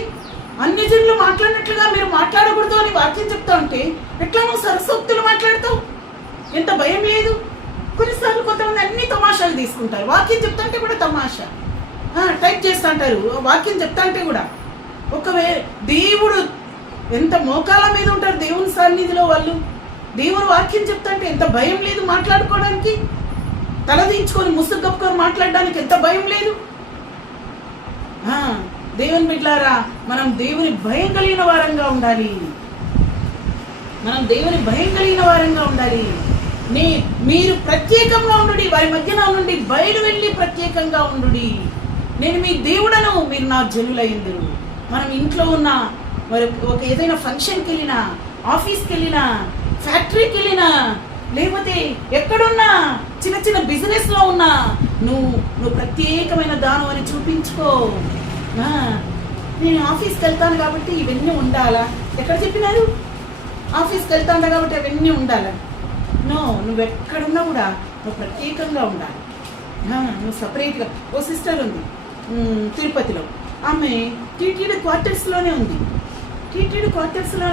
అన్ని జనులు మాట్లాడినట్లుగా మీరు మాట్లాడకూడదు అని వాక్యం చెప్తా ఉంటే ఎట్లా నువ్వు సరసూక్తులు మాట్లాడతావు? ఎంత భయం లేదు? కొన్నిసార్లు కొంతమంది అన్ని తమాషాలు తీసుకుంటారు. వాక్యం చెప్తాంటే కూడా తమాషా టైప్ చేస్తా అంటారు. వాక్యం చెప్తా అంటే కూడా ఒకవేళ దేవుడు ఎంత మోకాల మీద ఉంటారు దేవుని సన్నిధిలో వాళ్ళు. దేవుడు వాక్యం చెప్తాంటే ఎంత భయం లేదు మాట్లాడుకోవడానికి? తలదించుకొని ముసుగు కప్పుకొని మాట్లాడడానికి ఎంత భయం లేదు? దేవుని బిడ్డలారా, మనం దేవుని భయం కలిగిన వారంగా ఉండాలి. మీరు ప్రత్యేకంగా ఉండుడి, వారి మధ్యన నుండి బయలు వెళ్ళి ప్రత్యేకంగా ఉండుడి. నేను మీ దేవుడను, మీరు నా జనులైందురు. మనం ఇంట్లో ఉన్నా, మరి ఒక ఏదైనా ఫంక్షన్కి వెళ్ళినా, ఆఫీస్కి వెళ్ళినా, ఫ్యాక్టరీకి వెళ్ళినా, లేకపోతే ఎక్కడున్నా చిన్న చిన్న బిజినెస్ లో ఉన్నా నువ్వు ప్రత్యేకమైన దానం అని చూపించుకో. నేను ఆఫీస్కి వెళ్తాను కాబట్టి ఇవన్నీ ఉండాలా? ఎక్కడ చెప్పినారు? ఆఫీస్కి వెళ్తాను కాబట్టి అవన్నీ ఉండాలా? నువ్వు ఎక్కడున్నా కూడా నువ్వు ప్రత్యేకంగా ఉండాలి. నువ్వు సపరేట్గా. ఓ సిస్టర్ ఉంది తిరుపతిలో, ఆమె టీటీడీ క్వార్టర్స్లోనే ఉంది. టీటీడీ క్వార్టర్స్లో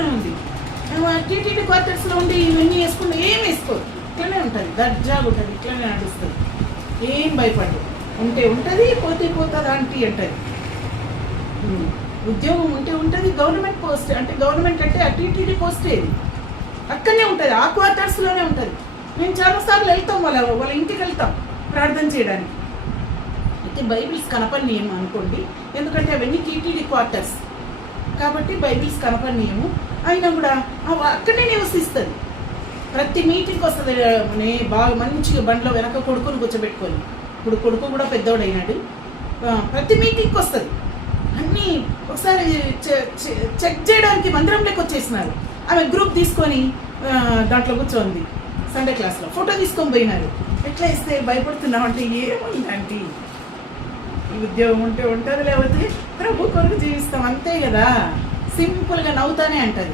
ఉండి ఇవన్నీ వేసుకుంటే ఏం వేసుకోరు, ఇట్లనే ఉంటుంది, దర్జాగా ఉంటుంది, ఇట్లనే నడుస్తుంది, ఏం భయపడదు. ఉంటే ఉంటుంది, పోతే పోతుంది ఆంటీ అంటది. ఉద్యోగం ఉంటే ఉంటుంది, గవర్నమెంట్ పోస్ట్ అంటే గవర్నమెంట్ అంటే ఆ టీటీడీ పోస్టే, ఇది అక్కడనే ఉంటుంది, ఆ క్వార్టర్స్లోనే ఉంటుంది. మేము చాలాసార్లు వెళ్తాం, వాళ్ళ ఇంటికి వెళ్తాం ప్రార్థన చేయడానికి. అయితే బైబిల్స్ కనపడనీయము అనుకోండి, ఎందుకంటే అవన్నీ టీటీడీ క్వార్టర్స్ కాబట్టి బైబిల్స్ కనపడనీయము. అయినా కూడా అక్కడనే నివసిస్తుంది. ప్రతి మీటింగ్కి వస్తుంది, బాగా మంచిగా బండ్లో వెనక కొడుకుని కూర్చోబెట్టుకొని. ఇప్పుడు కొడుకు కూడా పెద్దోడైనాడు. ప్రతి మీటింగ్కి వస్తుంది. అన్నీ ఒకసారి చెక్ చేయడానికి మందిరంలోకి వచ్చేసినారు. ఆమె గ్రూప్ తీసుకొని దాంట్లో కూర్చోంది. సండే క్లాస్లో ఫోటో తీసుకొని పోయినారు. ఎట్లా ఇస్తే భయపడుతున్నాం అంటే ఏముందంటే ఈ ఉద్యోగం ఉంటే ఉంటుంది, లేకపోతే ప్రభు కొరకు జీవిస్తాం అంతే కదా. సింపుల్గా నవ్వుతానే అంటది.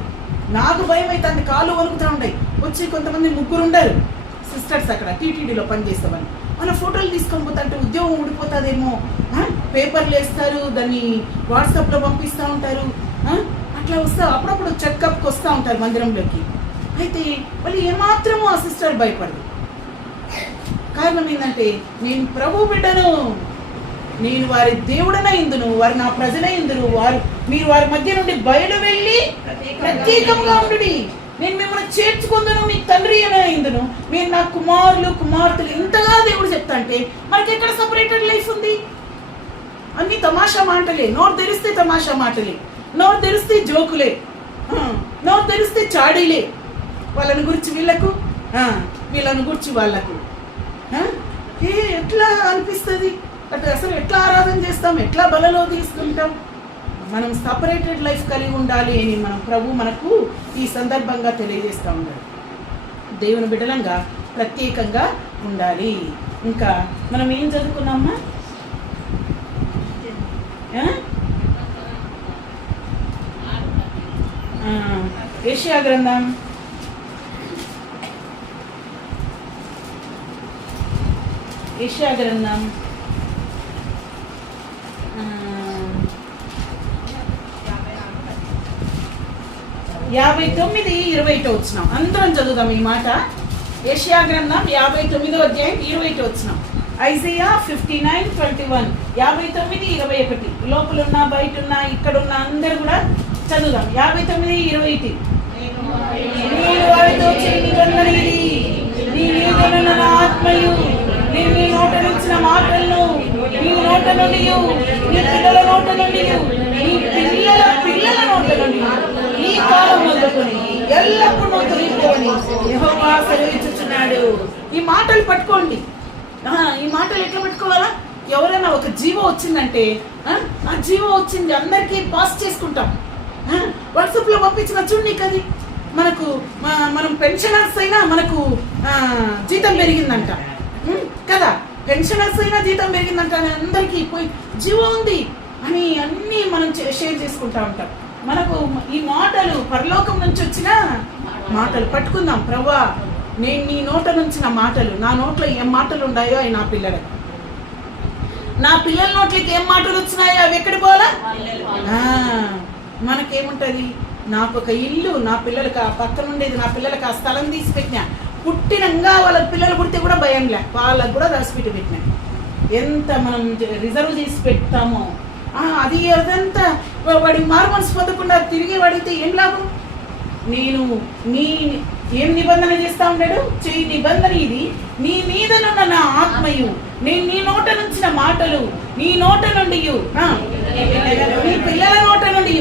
నాకు భయం అవుతుంది, కాళ్ళు వణుకుతూ ఉంటాయి. వచ్చి కొంతమంది ముగ్గురు ఉండరు సిస్టర్స్ అక్కడ టీటీడీలో పనిచేస్తామని, మన ఫోటోలు తీసుకొని పోతా అంటే ఉద్యోగం ఊడిపోతుందేమో, పేపర్లు వేస్తారు, దాన్ని వాట్సాప్లో పంపిస్తూ ఉంటారు. అట్లా వస్తా అప్పుడప్పుడు చెకప్కి వస్తూ ఉంటారు మందిరంలోకి. అయితే వాళ్ళు ఏమాత్రమూ ఆ సిస్టర్ భయపడదు. కారణం ఏంటంటే నేను ప్రభు బిడ్డను, నేను వారి దేవుడన ఇందును, వారు నా ప్రజలే ఇందును, మీరు వారి మధ్య నుండి బయలు వెళ్ళి ప్రత్యేకంగా ఉండు, నేను మిమ్మల్ని చేర్చుకుందును, మీ తండ్రి అయిన ఇందును, మీరు నా కుమారులు కుమార్తెలు. ఇంతగా దేవుడు చెప్తా అంటే మనకి ఎక్కడ సపరేటెడ్ లైఫ్ ఉంది? అన్ని తమాషా మాటలే. నోరు తెరిస్తే తమాషా మాటలే, నోరు తెరిస్తే జోకులే, నోరు తెరిస్తే చాడీలే. వాళ్ళని గురించి వీళ్ళకు, వీళ్ళని గురించి వాళ్ళకు. ఎట్లా అనిపిస్తుంది? అంటే అసలు ఎట్లా ఆరాధన చేస్తాం, ఎట్లా బలలో తీసుకుంటాం? మనం సపరేటెడ్ లైఫ్ కలిగి ఉండాలి అని మనం ప్రభు మనకు ఈ సందర్భంగా తెలియజేస్తూ ఉన్నాడు. దేవుని బిడ్డలంగా ప్రత్యేకంగా ఉండాలి. ఇంకా మనం ఏం చదువుకున్నామా? యెషయా గ్రంథం 59:20 వచ్చినాం. అందరం చదువుదాం ఈ మాట. యెషయా గ్రంథం 59వ అధ్యాయం 20 వచ్చినాం. ఐజయా 59:21, 59:21. లోపలున్నా బయటున్నా ఇక్కడున్న అందరు కూడా చదువుదాం. 59:20. నేను వారితో నీ మీదనున్న నా ఆత్మయు, నేను నీ నోట నుంచిన మాటలను, నీ నోట నుండి, నీ పిల్లల నోట నుండి, నీ పిల్లల నోట నుండి ఈ కాలం మొదలుకొని ఎల్లప్పుడూ తొలగిపోవని యెహోవా సెలవిచ్చుచున్నాడు. ఈ మాటలు పట్టుకోండి. ఈ మాటలు ఎట్లా పెట్టుకోవాలా? ఎవరైనా ఒక జీవో వచ్చిందంటే ఆ జీవో వచ్చింది అందరికీ పాస్ చేసుకుంటాం. వాట్సాప్లో పంపించిన చూడండి అది మనకు, మనం పెన్షనర్స్ అయినా మనకు జీతం పెరిగిందంట కదా, పెన్షనర్స్ అయినా జీతం పెరిగిందంట అని అందరికీ పోయి జీవో ఉంది అని అన్నీ మనం షేర్ చేసుకుంటా ఉంటాం. మనకు ఈ మాటలు పరలోకం నుంచి వచ్చిన మాటలు పట్టుకుందాం. ప్రభువా, నేను నీ నోట నుంచిన మాటలు, నా నోట్లో ఏం మాటలు ఉన్నాయో అవి నా పిల్లలకు, నా పిల్లల నోట్లకి ఏం మాటలు వచ్చినాయో అవి ఎక్కడి పోలా? మనకేముంటుంది? నాకు ఒక ఇల్లు, నా పిల్లలకి ఆ పక్కన ఉండేది, నా పిల్లలకి ఆ స్థలం తీసి పెట్టినా. పుట్టినంగా వాళ్ళ పిల్లలు పుడితే కూడా భయం లే, వాళ్ళకు కూడా రాసిపెట్టి పెట్టినా. ఎంత మనం రిజర్వ్ చేసి పెడతామో అది అదంతా వాడి మారు మనసు పొందకుండా తిరిగి వాడితే ఏం లాభం? నేను ఏం నిబంధన చేస్తా ఉన్నాడు? చెయ్యి నిబంధన ఇది, నీ మీదనున్న నా ఆత్మయు, నేను నీ నోట నుంచిన మాటలు, నీ నోట నుండి, నీ పిల్లల నోట నుండి,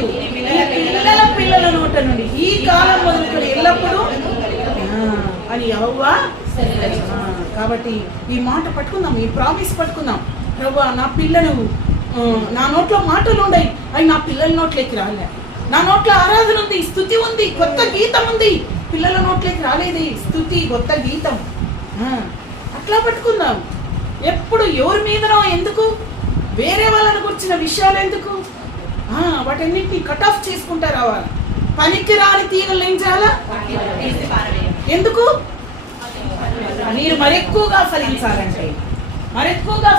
పిల్లల నోట నుండి ఈ కాలం మొదలుకొని ఎల్లప్పుడూ అని యెహోవా. కాబట్టి ఈ మాట పట్టుకుందాం, ఈ ప్రామిస్ పట్టుకుందాం. ప్రభువా, నా పిల్లలు, నా నోట్లో మాటలు ఉన్నాయి, అవి నా పిల్లల నోట్లోకి రాలే. నా నోట్లో ఆరాధన ఉంది, స్తుతి ఉంది, కొత్త గీతం ఉంది, పిల్లల నోట్లోకి రాలేదే స్తుతి కొత్త గీతం. అట్లా పట్టుకుందాం. ఎప్పుడు ఎవరి మీదనో ఎందుకు, వేరే వాళ్ళని గురించిన విషయాలు ఎందుకు, వాటన్నిటిని కట్ ఆఫ్ చేసుకుంటా రావాలి. పనికి రాని తీగలు ఏం చేయాలా, ఎందుకు మీరు మరెక్కువగా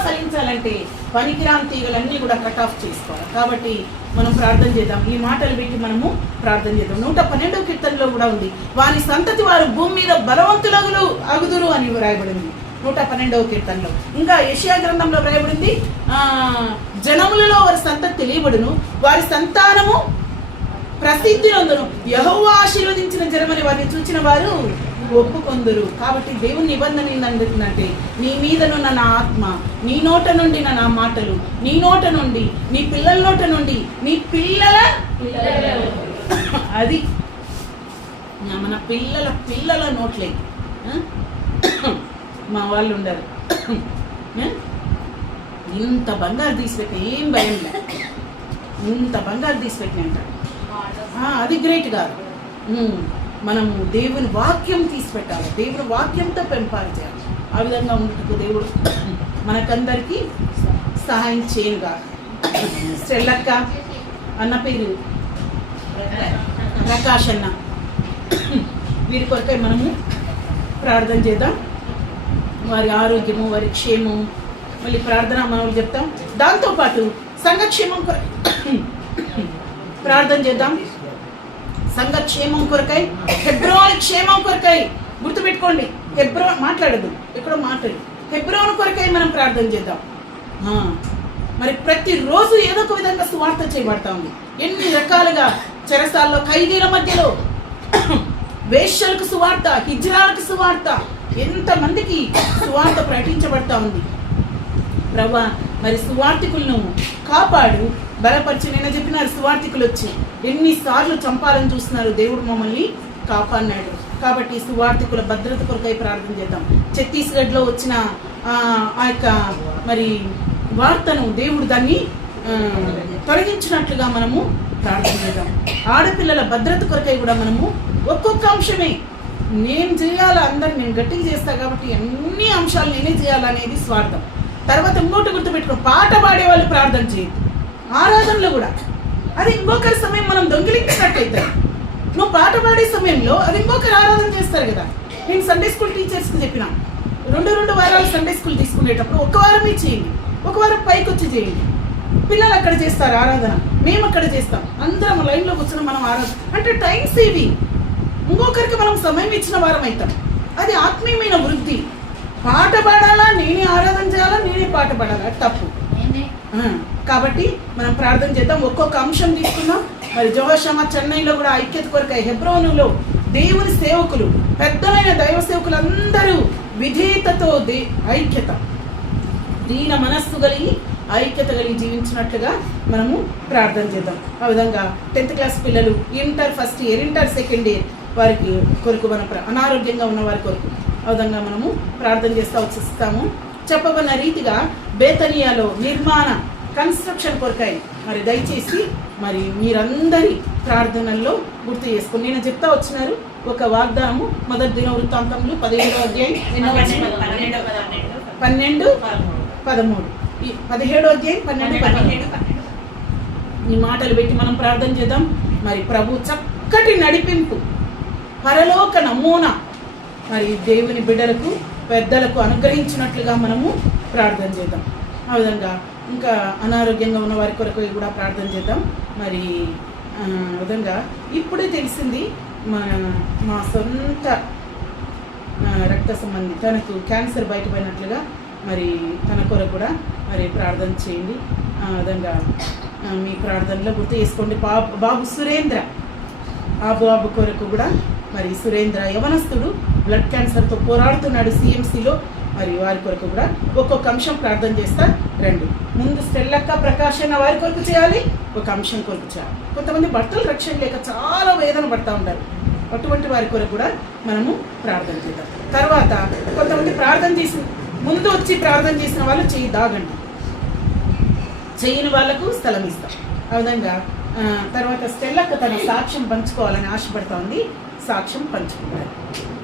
ఫలించాలంటే పనికిరాని తీగలన్నీ కూడా కట్ ఆఫ్ చేసుకోవాలి. కాబట్టి మనం ప్రార్థన చేద్దాం. ఈ మాటలు పెట్టి మనము ప్రార్థన చేద్దాం. 112వ కీర్తనలో కూడా ఉంది, వారి సంతతి వారు భూమి మీద బలవంతులగులు అగుదురు అని వ్రాయబడింది 112వ కీర్తనలో. ఇంకా యెషయా గ్రంథంలో వ్రాయబడింది, జనములలో వారి సంతతి తెలియబడును, వారి సంతానము ప్రసిద్ధి నందును, యెహోవా ఆశీర్వదించిన జనమని వారిని చూచిన వారు ఒప్పుకొందురు. కాబట్టి దేవుని నిబంధన ఏంటంటే, నీ మీదనున్న నా ఆత్మ, నీ నోట నుండి నా మాటలు, నీ నోట నుండి, నీ పిల్లల నోట నుండి, నీ పిల్లల అది మన పిల్లల నోట్లే. మా వాళ్ళు ఉండరు, ఇంత బంగారు తీసిపెట్టిన ఏం భయం లేదు, ఇంత బంగారు తీసిపెట్టిన అంటారు. అది గ్రేట్ కాదు. మనము దేవుని వాక్యం తీసిపెట్టాలి, దేవుని వాక్యంతో పెంపాలి చేయాలి. ఆ విధంగా ఉన్నట్టుకు దేవుడు మనకందరికీ సహాయం చేయనుగా. స్టెల్లక్క అన్న పేరు ప్రకాష్ అన్న, వీరి కొరకై మనము ప్రార్థన చేద్దాం. వారి ఆరోగ్యము, వారి క్షేమము, మళ్ళీ ప్రార్థన మనం చెప్తాం. దాంతోపాటు సంఘక్షేమం కొరకై ప్రార్థన చేద్దాం. సంఘక్షేమం కొరకై, హెబ్రోన్ క్షేమం కొరకై, గుర్తుపెట్టుకోండి. హెబ్రోన్ మాట్లాడదు, ఎక్కడో మాట్లాడు. హెబ్రోన్ కొరకై మనం ప్రార్థన చేద్దాం. మరి ప్రతిరోజు ఏదో ఒక విధంగా సువార్త చేయబడతా ఉంది. ఎన్ని రకాలుగా చెరసాల్లో, ఖైదీల మధ్యలో, వేశ్యలకు సువార్త, హిజ్రాలకు సువార్త, ఎంతమందికి సువార్త ప్రకటించబడతా ఉంది. ప్రభా మరి సువార్థికులను కాపాడు, బలపరిచి. నిన్న చెప్పినారు, సువార్థికులు వచ్చి ఎన్నిసార్లు చంపాలని చూస్తున్నారు, దేవుడు మమ్మల్ని కాపాడినాడు. కాబట్టి సువార్థికుల భద్రత కొరకై ప్రార్థన చేద్దాం. ఛత్తీస్గఢ్లో వచ్చిన ఆ యొక్క మరి వార్తను దేవుడు దాన్ని తొలగించినట్లుగా మనము ప్రార్థన చేద్దాం. ఆడపిల్లల భద్రత కొరకై కూడా మనము ఒక్కొక్క అంశమే నేను చేయాలా, అందరు నేను గట్టిగా చేస్తా కాబట్టి అన్ని అంశాలు నేనే చేయాలనేది స్వార్థం. తర్వాత ఇంకోటి గుర్తుపెట్టుకో, పాట పాడే వాళ్ళు ప్రార్థన చేయదు. ఆరాధనలో కూడా అది ఇంకొకరి సమయం మనం దొంగిలించినట్టయితే, నువ్వు పాట పాడే సమయంలో అది ఇంకొకరు ఆరాధన చేస్తారు కదా. నేను సండే స్కూల్ టీచర్స్కి చెప్పిన, 2 వారాలు సండే స్కూల్ తీసుకునేటప్పుడు ఒక వారమే చేయండి, ఒక వారం పైకి వచ్చి చేయండి. పిల్లలు అక్కడ చేస్తారు ఆరాధన, మేము అక్కడ చేస్తాం, అందరం లైన్లో కూర్చొని మనం ఆరాధన అంటే టైం సేవింగ్. ఇంకొకరికి మనం సమయం ఇచ్చిన వారం అవుతాం. అది ఆత్మీయమైన వృద్ధి. పాట పాడాలా, నేనే ఆరాధన చేయాలా, నేనే పాట పాడాలా, తప్పు. కాబట్టి మనం ప్రార్థన చేద్దాం. ఒక్కొక్క అంశం తీసుకుందాం. మరి జోషమ చెన్నైలో కూడా ఐక్యత కొరకై, హెబ్రోనులో దేవుని సేవకులు, పెద్దలైన దైవ సేవకులు అందరూ విధేయతతో ఐక్యత, దీన మనస్సు కలిగి ఐక్యత కలిగి జీవించినట్లుగా మనము ప్రార్థన చేద్దాం. ఆ విధంగా 10th క్లాస్ పిల్లలు, inter first year, inter second year వారికి కొరకు మనం అనారోగ్యంగా ఉన్న వారి కొరకు ఆ విధంగా మనము ప్రార్థన చేస్తూ వచ్చిస్తాము. చెప్పబడిన రీతిగా బేతనియాలో నిర్మాణ కన్స్ట్రక్షన్ కొరకై మరి దయచేసి మరి మీరందరి ప్రార్థనల్లో గుర్తు చేసుకుని నేను చెప్తా వచ్చినారు. ఒక వాగ్దానము, మొదటి దినవృత్తాంతములు 17వ అధ్యాయం 12-13, ఈ 17వ అధ్యాయం 12-13 ఈ మాటలు పెట్టి మనం ప్రార్థన చేద్దాం. మరి ప్రభు చక్కటి నడిపింపు, పరలోక నమూనా మరి దేవుని బిడ్డలకు, పెద్దలకు అనుగ్రహించినట్లుగా మనము ప్రార్థన చేద్దాం. ఆ విధంగా ఇంకా అనారోగ్యంగా ఉన్న వారి కొరకు కూడా ప్రార్థన చేద్దాం. మరి విధంగా ఇప్పుడే తెలిసింది, మా సొంత రక్త సంబంధి తనకు క్యాన్సర్ బయటపడినట్లుగా, మరి తన కొరకు కూడా మరి ప్రార్థన చేయండి. ఆ విధంగా మీ ప్రార్థనలో గుర్తు చేసుకోండి. బాబు సురేంద్ర, ఆ బాబు కొరకు కూడా మరి సురేంద్ర యవనస్తుడు బ్లడ్ క్యాన్సర్తో పోరాడుతున్నాడు సిఎంసిలో. మరి వారి కొరకు కూడా ఒక్కొక్క అంశం ప్రార్థన చేస్తా రండి. ముందు స్టెల్లక్క, ప్రకాష్ అన్న వారి కొరకు చేయాలి, ఒక అంశం కొరకు చేయాలి. కొంతమంది బట్టలు రక్షణ లేక చాలా వేదన పడుతూ ఉంటారు, అటువంటి వారి కొరకు కూడా మనము ప్రార్థన చేద్దాం. తర్వాత కొంతమంది ప్రార్థన చేసి ముందు వచ్చి ప్రార్థన చేసిన వాళ్ళు చెయ్యి దాగండి, చెయ్యని వాళ్లకు స్థలం ఇస్తాం. ఆ విధంగా తర్వాత స్టెల్లక్క తన సాక్ష్యం పంచుకోవాలని ఆశపడుతోంది. సాక్ష్యం పంచుకుంటారు.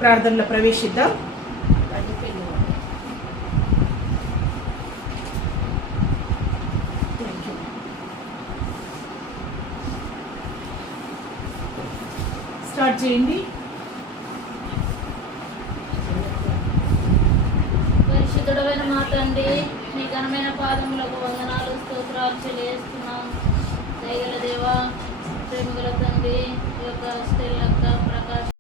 ప్రార్థనలో ప్రవేశిద్దాం. స్టార్ట్ చేయండి. పరిశుద్ధుడమైన మా తండ్రి, మీ ఘనమైన పాదములకు వందనాలు, స్తోత్రాలు చెల్లిస్తున్నాం. దయగల దేవా, ప్రేమగల తండ్రి, ఈ యొక్క స్టెల్లక్క ప్రకాశ్